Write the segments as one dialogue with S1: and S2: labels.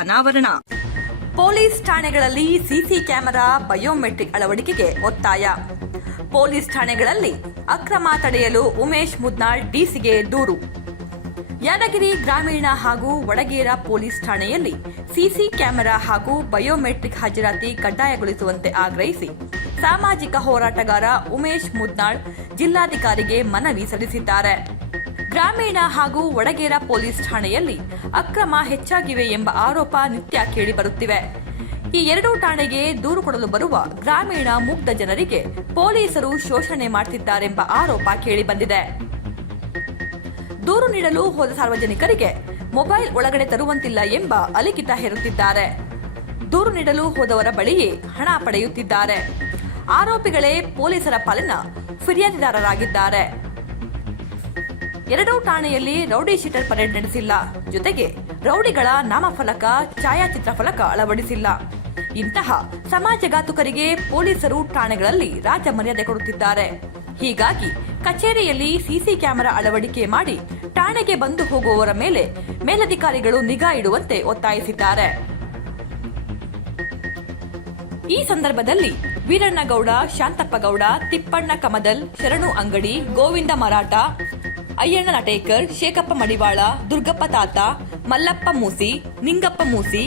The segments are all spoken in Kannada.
S1: ಅನಾವರಣ.
S2: ಪೊಲೀಸ್ ಠಾಣೆಗಳಲ್ಲಿ ಸಿಸಿ ಕ್ಯಾಮೆರಾ, ಬಯೋಮೆಟ್ರಿಕ್ ಅಳವಡಿಕೆಗೆ ಒತ್ತಾಯ. ಪೊಲೀಸ್ ಠಾಣೆಗಳಲ್ಲಿ ಅಕ್ರಮ ತಡೆಯಲು ಉಮೇಶ್ ಮುದ್ನಾಳ್ ಡಿಸಿಗೆ ದೂರು. ಯಾದಗಿರಿ ಗ್ರಾಮೀಣ ಹಾಗೂ ವಡಗೇರ ಪೊಲೀಸ್ ಠಾಣೆಯಲ್ಲಿ ಸಿಸಿ ಕ್ಯಾಮೆರಾ ಹಾಗೂ ಬಯೋಮೆಟ್ರಿಕ್ ಹಾಜರಾತಿ ಕಡ್ಡಾಯಗೊಳಿಸುವಂತೆ ಆಗ್ರಹಿಸಿ ಸಾಮಾಜಿಕ ಹೋರಾಟಗಾರ ಉಮೇಶ್ ಮುದ್ನಾಳ್ ಜಿಲ್ಲಾಧಿಕಾರಿಗೆ ಮನವಿ ಸಲ್ಲಿಸಿದ್ದಾರೆ. ಗ್ರಾಮೀಣ ಹಾಗೂ ವಡಗೇರ ಪೊಲೀಸ್ ಠಾಣೆಯಲ್ಲಿ ಅಕ್ರಮ ಹೆಚ್ಚಾಗಿವೆ ಎಂಬ ಆರೋಪ ನಿತ್ಯ ಕೇಳಿಬರುತ್ತಿವೆ. ಈ ಎರಡೂ ಠಾಣೆಗೆ ದೂರು ಕೊಡಲು ಬರುವ ಗ್ರಾಮೀಣ ಮುಗ್ಧ ಜನರಿಗೆ ಪೊಲೀಸರು ಶೋಷಣೆ ಮಾಡುತ್ತಿದ್ದಾರೆಂಬ ಆರೋಪ ಕೇಳಿಬಂದಿದೆ. ದೂರು ನೀಡಲು ಹೋದ ಸಾರ್ವಜನಿಕರಿಗೆ ಮೊಬೈಲ್ ಒಳಗಡೆ ತರುವಂತಿಲ್ಲ ಎಂಬ ಅಲಿಖಿತ ಹೇರುತ್ತಿದ್ದಾರೆ. ದೂರು ನೀಡಲು ಹೋದವರ ಬಳಿಯೇ ಹಣ ಪಡೆಯುತ್ತಿದ್ದಾರೆ. ಆರೋಪಿಗಳೇ ಪೊಲೀಸರ ಪಾಲಿನ ಫಿರ್ಯಾದಿದಾರರಾಗಿದ್ದಾರೆ. ಎರಡೂ ಠಾಣೆಯಲ್ಲಿ ರೌಡಿ ಶೀಟರ್ ಪರೇಡ್ ನಡೆಸಿಲ್ಲ. ಜೊತೆಗೆ ರೌಡಿಗಳ ನಾಮಫಲಕ, ಛಾಯಾಚಿತ್ರ ಫಲಕ ಅಳವಡಿಸಿಲ್ಲ. ಇಂತಹ ಸಮಾಜಘಾತುಕರಿಗೆ ಪೊಲೀಸರು ಠಾಣೆಗಳಲ್ಲಿ ರಾಜ ಮರ್ಯಾದೆ ಕೊಡುತ್ತಿದ್ದಾರೆ. ಹೀಗಾಗಿ ಕಚೇರಿಯಲ್ಲಿ ಸಿಸಿ ಕ್ಯಾಮೆರಾ ಅಳವಡಿಕೆ ಮಾಡಿ ಠಾಣೆಗೆ ಬಂದು ಹೋಗುವವರ ಮೇಲೆ ಮೇಲಧಿಕಾರಿಗಳು ನಿಗಾ ಇಡುವಂತೆ ಒತ್ತಾಯಿಸಿದ್ದಾರೆ. ಈ ಸಂದರ್ಭದಲ್ಲಿ ವೀರಣ್ಣಗೌಡ, ಶಾಂತಪ್ಪಗೌಡ, ತಿಪ್ಪಣ್ಣ ಕಮದಲ್, ಶರಣು ಅಂಗಡಿ, ಗೋವಿಂದ ಮರಾಠ ಅಯ್ಯಣ್ಣ ನಟೇಕರ್, ಶೇಖಪ್ಪ ಮಡಿವಾಳ, ದುರ್ಗಪ್ಪ ತಾತ, ಮಲ್ಲಪ್ಪ ಮೂಸಿ, ನಿಂಗಪ್ಪ ಮೂಸಿ,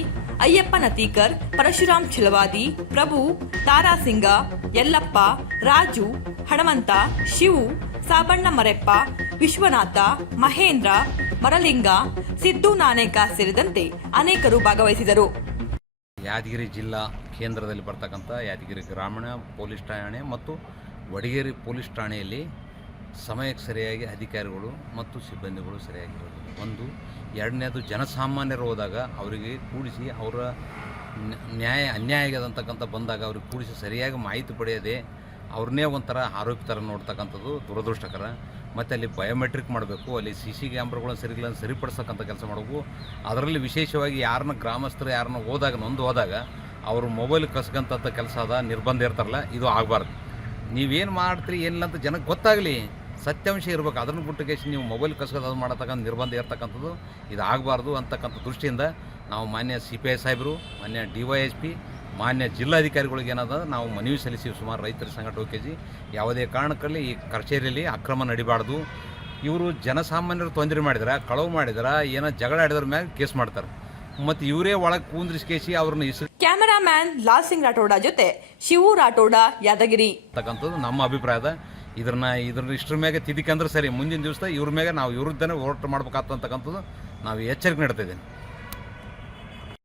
S2: ಅಯ್ಯಪ್ಪ ನತೀಕರ್, ಪರಶುರಾಮ್ ಛಲವಾದಿ, ಪ್ರಭು ತಾರಾಸಿಂಗ ಯಲ್ಲಪ್ಪ, ರಾಜು, ಹಣಮಂತ, ಶಿವು, ಸಾಬಣ್ಣ ಮರೆಪ್ಪ, ವಿಶ್ವನಾಥ, ಮಹೇಂದ್ರ, ಮರಲಿಂಗ, ಸಿದ್ದು ನಾನೇಕ ಸೇರಿದಂತೆ ಅನೇಕರು ಭಾಗವಹಿಸಿದರು.
S3: ಯಾದಗಿರಿ ಜಿಲ್ಲಾ ಕೇಂದ್ರದಲ್ಲಿ ಬರ್ತಕ್ಕಂಥ ಯಾದಗಿರಿ ಗ್ರಾಮೀಣ ಪೊಲೀಸ್ ಠಾಣೆ ಮತ್ತು ವಡಗೇರಿ ಪೊಲೀಸ್ ಠಾಣೆಯಲ್ಲಿ ಸಮಯಕ್ಕೆ ಸರಿಯಾಗಿ ಅಧಿಕಾರಿಗಳು ಮತ್ತು ಸಿಬ್ಬಂದಿಗಳು ಸರಿಯಾಗಿರೋದು ಒಂದು, ಎರಡನೇದು ಜನಸಾಮಾನ್ಯರು ಹೋದಾಗ ಅವರಿಗೆ ಕೂಡಿಸಿ ಅವರ ನ್ಯಾಯ ಅನ್ಯಾಯ ಆಗ್ಯದಂತಕ್ಕಂಥ ಬಂದಾಗ ಅವ್ರಿಗೆ ಕೂಡಿಸಿ ಸರಿಯಾಗಿ ಮಾಹಿತಿ ಪಡೆಯದೆ ಅವ್ರನ್ನೇ ಒಂಥರ ಆರೋಪಿ ಥರ ನೋಡ್ತಕ್ಕಂಥದ್ದು ದುರದೃಷ್ಟಕರ. ಮತ್ತು ಅಲ್ಲಿ ಬಯೋಮೆಟ್ರಿಕ್ ಮಾಡಬೇಕು, ಅಲ್ಲಿ ಸಿ ಸಿ ಕ್ಯಾಮ್ರಾಗಳನ್ನ ಸರಿಗಿಲ್ಲ ಸರಿಪಡಿಸ್ತಕ್ಕಂಥ ಕೆಲಸ ಮಾಡಬೇಕು. ಅದರಲ್ಲಿ ವಿಶೇಷವಾಗಿ ಯಾರನ್ನ ಗ್ರಾಮಸ್ಥರು ಯಾರನ್ನ ಹೋದಾಗ, ನೊಂದು ಹೋದಾಗ ಅವರು ಮೊಬೈಲ್ ಕಸ್ಕಂಥದ್ದು ಕೆಲಸ ಅದ, ನಿರ್ಬಂಧ ಇರ್ತಾರಲ್ಲ, ಇದು ಆಗಬಾರ್ದು. ನೀವೇನು ಮಾಡ್ತೀರಿ, ಏನಿಲ್ಲ ಅಂತ ಜನಕ್ಕೆ ಗೊತ್ತಾಗಲಿ. ಸತ್ಯಾಂಶ ಇರಬೇಕು ಅದನ್ನು ಬಿಟ್ಟು ಕೇಸಿ ನೀವು ಮೊಬೈಲ್ ಕಸ್ಕೋದು ಅದು ಮಾಡತಕ್ಕಂಥ ನಿರ್ಬಂಧ ಇರ್ತಕ್ಕಂಥದ್ದು ಇದು ಆಗಬಾರ್ದು ಅಂತಕ್ಕಂಥ ದೃಷ್ಟಿಯಿಂದ ನಾವು ಮಾನ್ಯ ಸಿ ಪಿ ಐ ಸಾಹೇಬರು ಮಾನ್ಯ ಡಿ ವೈ ಎಸ್ ಪಿ ಮಾನ್ಯ ಜಿಲ್ಲಾಧಿಕಾರಿಗಳಿಗೆ ಏನಾದ ನಾವು ಮನವಿ ಸಲ್ಲಿಸಿವಿ ಸುಮಾರು ರೈತರ ಸಂಘಟ ಹೋಗಿ ಯಾವುದೇ ಕಾರಣಕ್ಕಲ್ಲಿ ಈ ಕಚೇರಿಯಲ್ಲಿ ಅಕ್ರಮ ನಡಿಬಾರ್ದು. ಇವರು ಜನಸಾಮಾನ್ಯರು ತೊಂದರೆ ಮಾಡಿದ್ರೆ ಕಳವು ಮಾಡಿದ್ರೆ ಏನೋ ಜಗಳ ಆಡಿದ್ರ ಮ್ಯಾಗ ಕೇಸ್ ಮಾಡ್ತಾರೆ. ಮತ್ತು ಇವರೇ ಒಳಗೆ ಕೂಂದ್ರಿಸ್ಕೇಸಿ ಅವ್ರನ್ನ ಇಸ್
S2: ಕ್ಯಾಮರಾಮ್ಯಾನ್ ಲಾಲ್ ಸಿಂಗ್ ರಾಠೋಡ ಜೊತೆ ಶಿವು ರಾಠೋಡ ಯಾದಗಿರಿ.
S3: ಅಂತಕ್ಕಂಥದ್ದು ನಮ್ಮ ಅಭಿಪ್ರಾಯದ. ಇದ್ರನ್ನ ಇದ್ರ ಇಷ್ಟ್ರ ಮ್ಯಾಗೆ ತಿದ್ದಿಕಂದ್ರೆ ಸರಿ, ಮುಂದಿನ ದಿವಸ ಇವ್ರ ಮ್ಯಾಗೆ ನಾವು ವಿರುದ್ಧನೇ ಹೋರಾಟ ಮಾಡ್ಬೇಕಾಗ್ತಕ್ಕಂಥದ್ದು ನಾವು ಎಚ್ಚರಿಕೆ ನೀಡ್ತಾ ಇದ್ದೀನಿ.